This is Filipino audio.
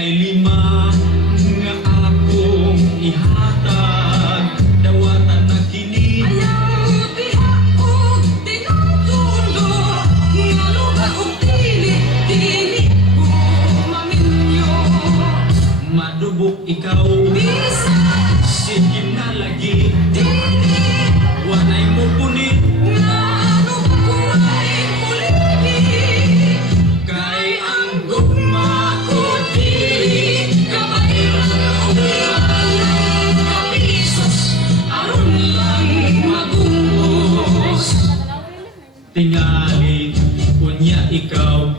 ay lima nga akong ihatag dawatan na kini Ayaw tihakog tinatundo nga lugar o dili ko maminyo madubok ikaw bisa sige na lagi dili wanay mo punit nga lugar muli kay ang gugma ko dili kabayran o lang kapisos aron lang magumbos tingali kunya ikaw